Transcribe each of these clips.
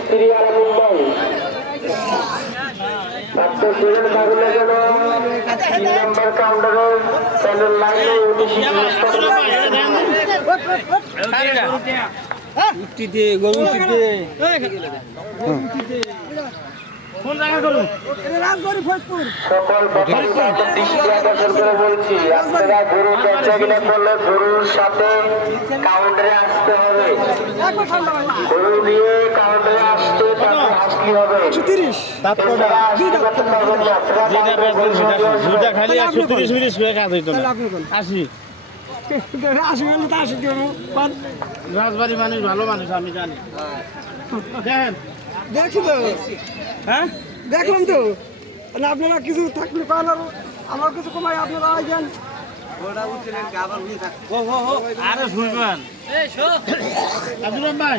স্ত্রী আর মুম্বাই আজকে সেরেন থাকলে যেন 3 নম্বর কাউন্টারের প্যানেল লাইনে সকল দৃষ্টি আকর্ষণ করে বলছি, আপনারা গরু বেচা কিনা করলে গরুর সাথে কাউন্টারে আসতে হবে। গরু নিয়ে কাউন্টারে আসতে আসতে হবে। রাজবাড়ি মানুষ ভালো মানুষ আমি জানি। দেখি তো, হ্যাঁ দেখলাম তো। আপনারা কিছু থাকলে আমার কিছু কমাই আপনারা আইবেন। আরে শুনবেন আব্দুল ভাই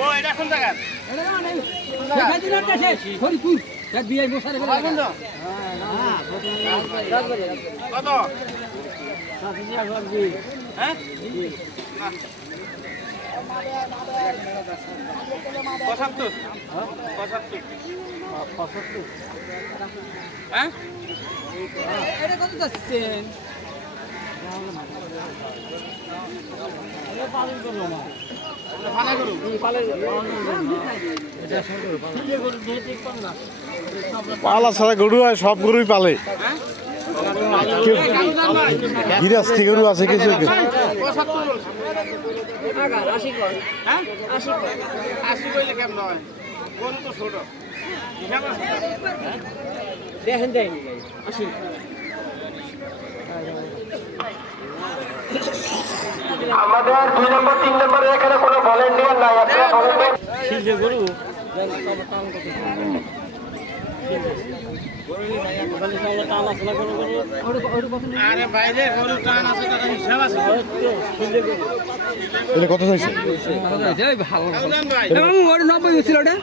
ও এটা কোন জায়গা? কত? হ্যাঁ? 75? 75? হ্যাঁ? এটা কত যাচ্ছেন? পালা ছাড়া গরু হয়, সব গরুই পালে। গিরাস্তি গরু আছে কিছু কিছু। দেখেন দেন আসি আমাদের 2 নম্বর 3 নম্বরে এখানে কোনো ভলেন্টিয়ার নাই, আপনারা ভলেন্টিয়ার গরু আরে বাইরে গরু টান আছে, তার হিসাব আছে। এটা কত চাইছে? 90 ছিল ওটা।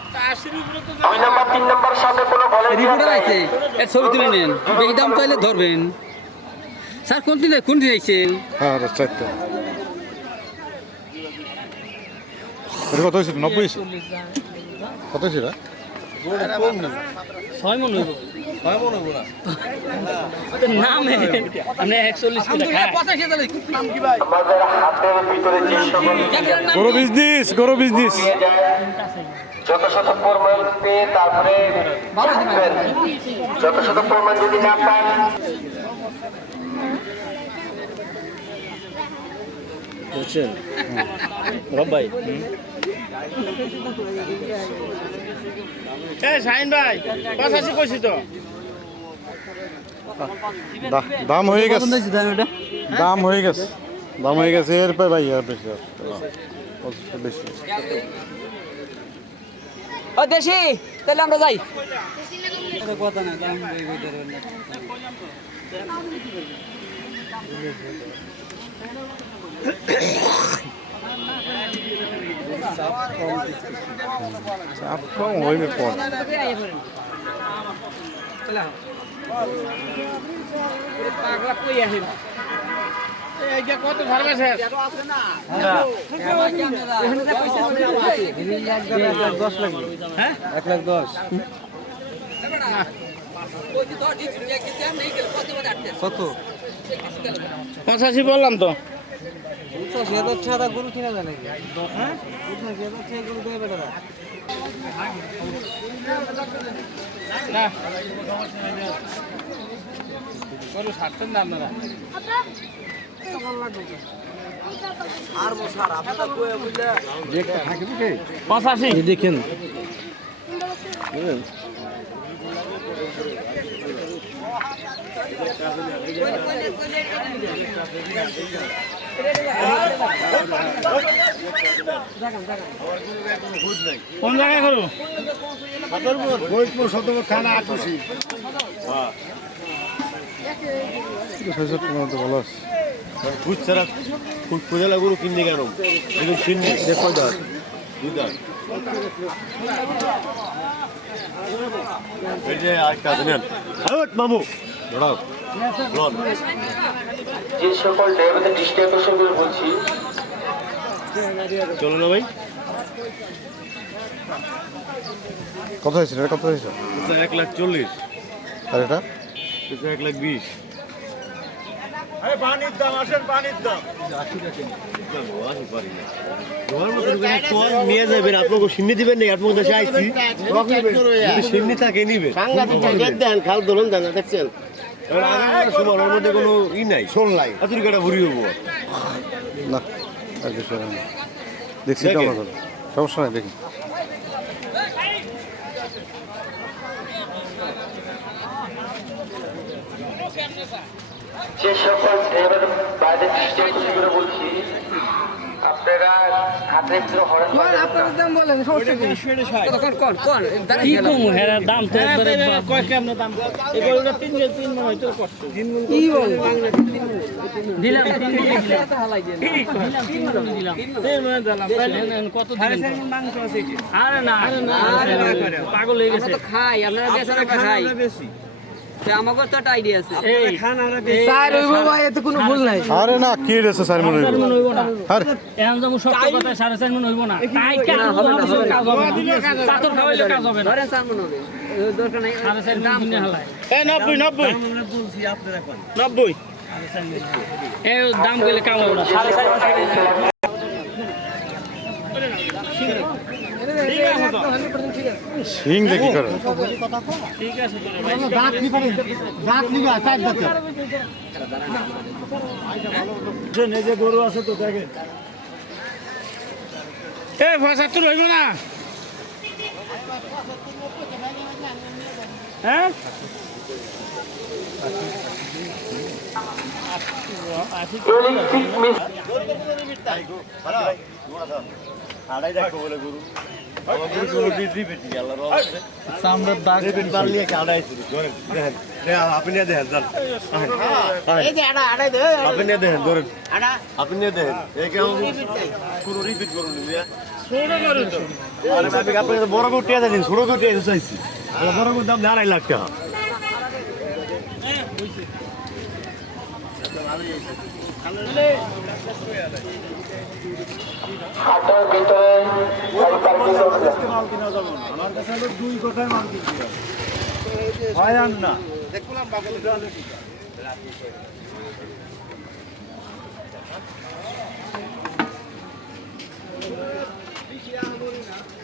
2 নম্বর 3 নম্বর সাথে কোনো ভলেন্টিয়ার নাই। এর ছবি তুলে নেন, বেশি দাম চাইলে ধরবেন। স্যার কোন দিন আইছেন? হ্যাঁ, চারটা। এটা কত হয়েছিল? 90 হয়েছে? কত হয়েছিল? 6 মন হইব। 6 মন হইব না। নাম আপনি 140 টাকা। 85 টাকা নাম কি ভাই? আমাদের হাতের ভিতরে যে সকল গরু বিজনেস, গরু বিজনেস। যত শত প্রমাণ পেয়ে তারপরে যত শত প্রমাণ যদি না পান বুঝছেন রব ভাই। শাহিন ভাই 85 কইছি তো। দাম হয়ে গেছে, দাম হয়ে গেছে, দাম হয়ে গেছে। এরপর ভাই আর বেশি বেশি ও দেশি, তাহলে আমরা যাই। কথা না দাম চাপ কম হইবে পর। কত ধরবে শেষ? 1,10,000 লাগবে। হ্যাঁ 1,10,000 কত? 85 বললাম তো। 85,000 টাকা গরু কিনা যায় নাকি? হ্যাঁ 85,000 টাকা গরু দেবে বেটারা। না গরু ছাড়ছেন না আপনারা? আর বসার আপনারা কই বুঝলা? একটা থাকে বুঝে 85 দেখেন। কোন জায়গায় গরু? ফরিদপুর সদর থানা ৮৮। ভালো আছে। খুঁজ ছাড়া খুঁজ খোঁজালা গরু কিনতে কেন? দেখো দাঁত 2 দাঁত মামু যে সকল ড্রাইভারদের দৃষ্টি আকর্ষণ করে বলছি, চলো না ভাই। কত হয়েছিল এটা? কত হয়েছিল? 1,40,000 আর এটা 1,20,000। নিয়ে যাবেন আপনাকে সিন্নি দিবেন না, আপনার দেশে আইছি সিন্নি থাকে নিবে খাল দোলন দেন দেখছেন। ওর মধ্যে কোনো ই নাই, শোন নাই এত কাটা ভরি হবো না, আর কিছু হবে না। দেখছি তো আমরা, সমস্যা নাই, দেখি। যে সকল ড্রাইভার বাইরে দৃষ্টি আকর্ষণ করে বলছি, আপনারা হাতের ভিতরে হরেন কি কম হেরা দাম তো একবারে কয় কেমন দাম এই গরুটা 3 মণ হয়তো কষ্ট কি বল দিলাম 3 দিলাম 3 মণ দিলাম কত দিলেন? মাংস আছে কি? আরে না পাগল হয়ে গেছে। খাই আপনারা বেচারা খাই বেশি আমাকে তো একটা আইডিয়া আছে এই খান আমরা বেশি স্যার ওই বাবা এতে কোনো ভুল নাই আরে না, কি রেছে স্যার মনে চার মণ হইব না। আরে এখন যেমন সত্য কথা 4.5 মণ হইব না। তাই কেন হবে না, কাজ হবে না। চাতর খাওয়াইলে কাজ হবে না। ধরেন স্যার মনে হবে দরকার নাই 4.5 মণ কিনে হালায়। এই 90 আমরা বলছি আপনারা কোন 90 এই দাম কইলে কাম হবে না। 4.5 সিং দেখি করে। ঠিক আছে তোরে ভাই। যে গরু আছে তো দেখেন এ 75 হইব না হ্যাঁ ইলেকট্রিক মিস আড়াই দেখো বলে গরু আমার গরু কোনো বিদ্রি পেটি আল্লাহর রহমতে সামনের দাগ পেট বাল নিয়ে কি আড়াই ছিল ধরেন দেখেন আপনি নিয়ে দেখেন জান এই যে আড়াই দে আপনি নিয়ে দেখেন ধরেন আপনি নিয়ে দেখেন এই কেমন পুরো রিপিট করুন মিয়া ছোট গরু তো আরে ভাই আপনি তো বড় গরু টিয়া দেন ছোট গরু টিয়া চাইছি বড় গরুর দাম 2.5 লাখ টাকা হাটের ভিতরে গাড়ি পার্কিং করছে। আমার কাছে হলো 2 কথায় মাল কিনতে হয় আর না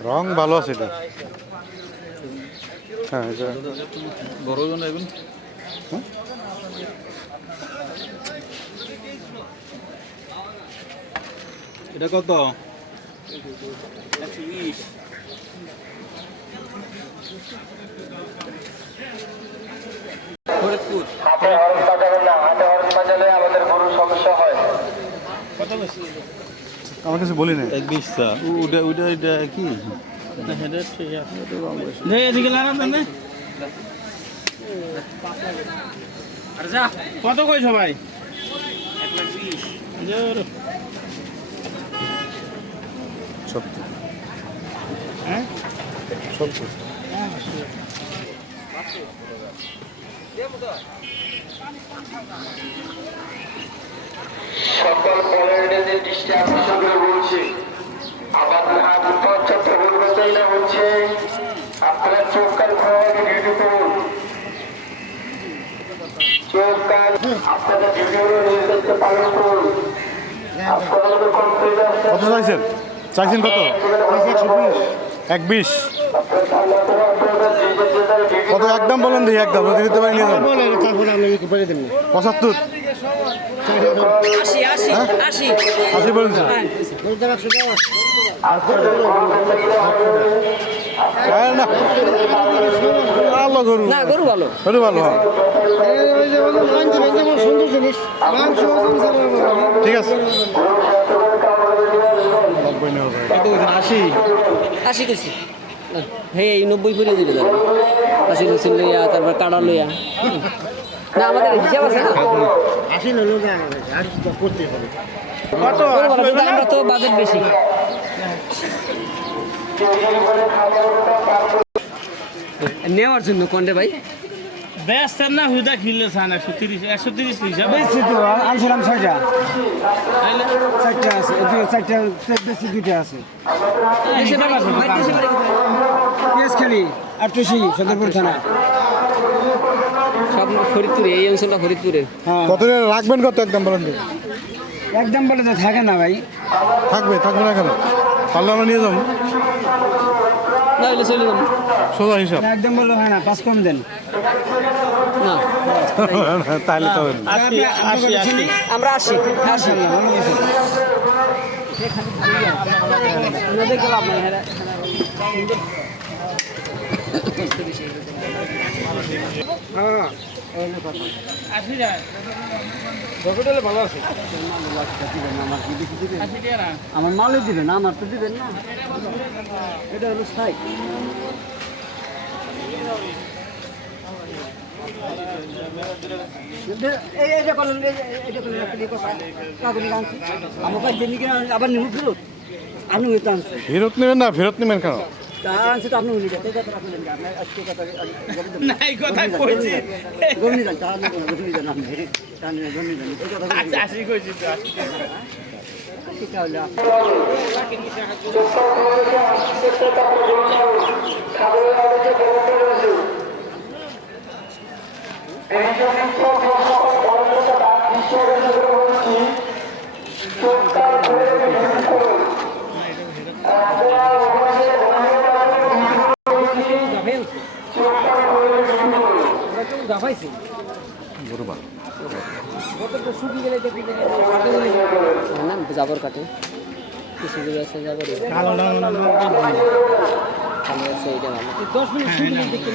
রং ভালো আছে এটা। হ্যাঁ, এটা বড় জন এখন এটা কত 120 হাটে হরন বাজাবেন না, হাটে হরন বাজালে আমাদের গরুর সমস্যা হয়। আমার কিছু বলি না। 20 টা ওটা এটা কি হেডের ঠিক আছে নে এদিকে লাগান দেন নে আরে যা কত কইছো ভাই 120 জোর 70 হ্যাঁ 70 সকল ভলেন্টিয়ারদের দৃষ্টি আকর্ষণ করে বলছি, আমাদের হাত পর্যাপ্ত বলতেই না হচ্ছে, আপনারা চোখ কান খোলা ডিউটি করুন। চোখ কান আপনাদের ডিউটিগুলো নির্দেশকে পালন করুন। আপনারা যদি কমপ্লিট আসছে কত চাইছেন? চাইছেন কত? 120। কত একদম বলেন দেখি, একদম যদি দিতে পারি নিয়ে যান। 75 80 80 বলেন স্যার। আরে না, ভালো গরু, না গরু ভালো গরু ভালো। হ্যাঁ, ঠিক আছে। 90 নেওয়া যায়। 80 কইছি হে 90 করে দিলে যাবে 80 কইছি লইয়া তারপর কাটা লইয়া না আমাদের হিসাব আছে না কত গরু ভালো, কিন্তু আমরা তো বাজেট বেশি নেওয়ার জন্য কোনটা ভাই ব্যস্ত না হুদা খিললে চান 130 হিসাবে বেশি তো আনছিলাম 6টা 4টা আছে এই 4টা বেশি 2টা আছে পেঁয়াজ খালি আটটুসি সদরপুর থানা সব ফরিদপুরে এই অঞ্চলটা ফরিদপুরে হ্যাঁ কত টাকা রাখবেন কত একদম বলেন তো একদম বলে তো থাকে না ভাই থাকবে না কেন পারলে আমরা নিয়ে যাবো না হলে চলে যাবো সোজা হিসাব একদম বললো হয় না 5 কম দেন না তাহলে তো হবে না। আমরা আসি আমাদের গেলাম না আসি যায় ভালো আছে আমার মালই দিবেন না আমার তো দিবেন না এটা হলো স্থায়ী আবার নিমু ফেরত আপনি ফেরত নেবেন না ফেরত নেবেন কেন আনছে তো আপনি নাই কথা কইছি গমনি যান তাহলে গমনি যান আপনি গমনি যান এই কথা আসি কইছি তো আসি জাবর কাটে কিছু আছে জাবর কালো ডাঙনা ভালো আছে এইটা ভালো 10 মিনিট শুকিয়ে দেখতে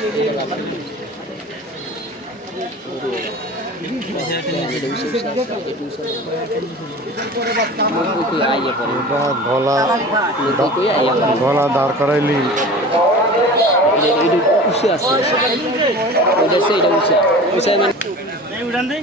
এটা গলা দাঁড় করাইলি উঁচু আছে ওইটা আছে এটা উঁচু উঁচু মানে এই উড়ান দেই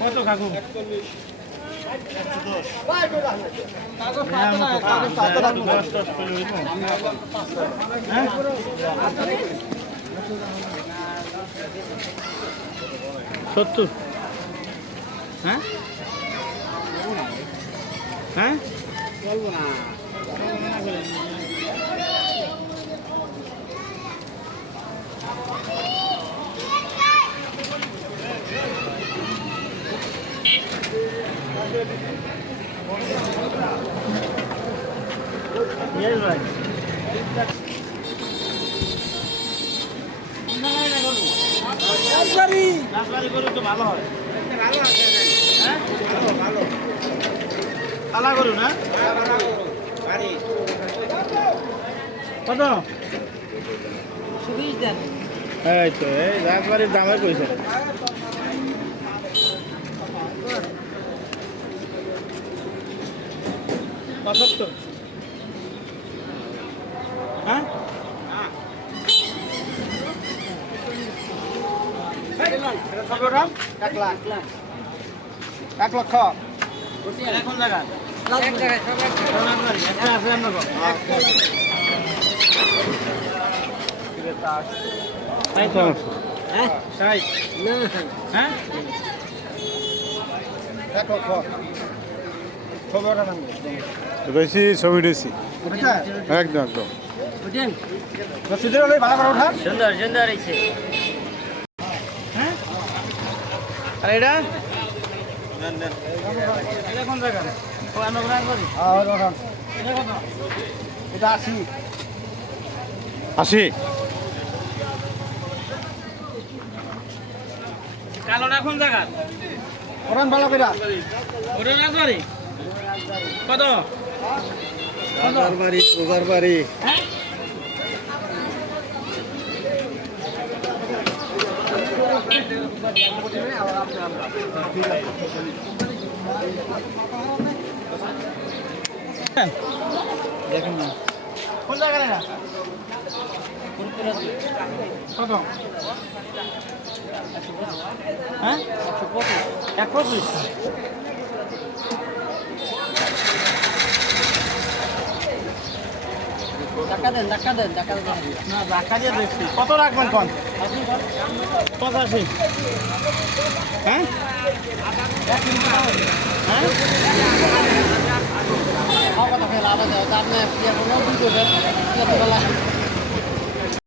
কত কাকু সত্তর হ্যাঁ হ্যাঁ বলবো না রাজবাড়ি গরু তো ভালো হয় হ্যাঁ ভালো কালা গরু না কত এই তো এই রাজবাড়ির দামে কইছে পঁচাত্তর হ্যাঁ এক লক্ষ এখন জায়গা হ্যাঁ 1 লক্ষ বেশি ছবি দিয়েছি একদম একদম সুন্দর সুন্দর হয়েছে আর এটা কোন জায়গা এটা 80 80 কালোটা কোন জায়গা ওরান ভালো করে ওটা রাজবাড়ি কত বাড়ি দেখেন না কোন জায়গায় না কত হ্যাঁ 125 ধাক্কা দেন না ধাক্কা দিয়ে দেখছি কত রাখবেন কোন 85 হ্যাঁ কথা ফেলা আলাদা আপনি কি এখন 90 করবেন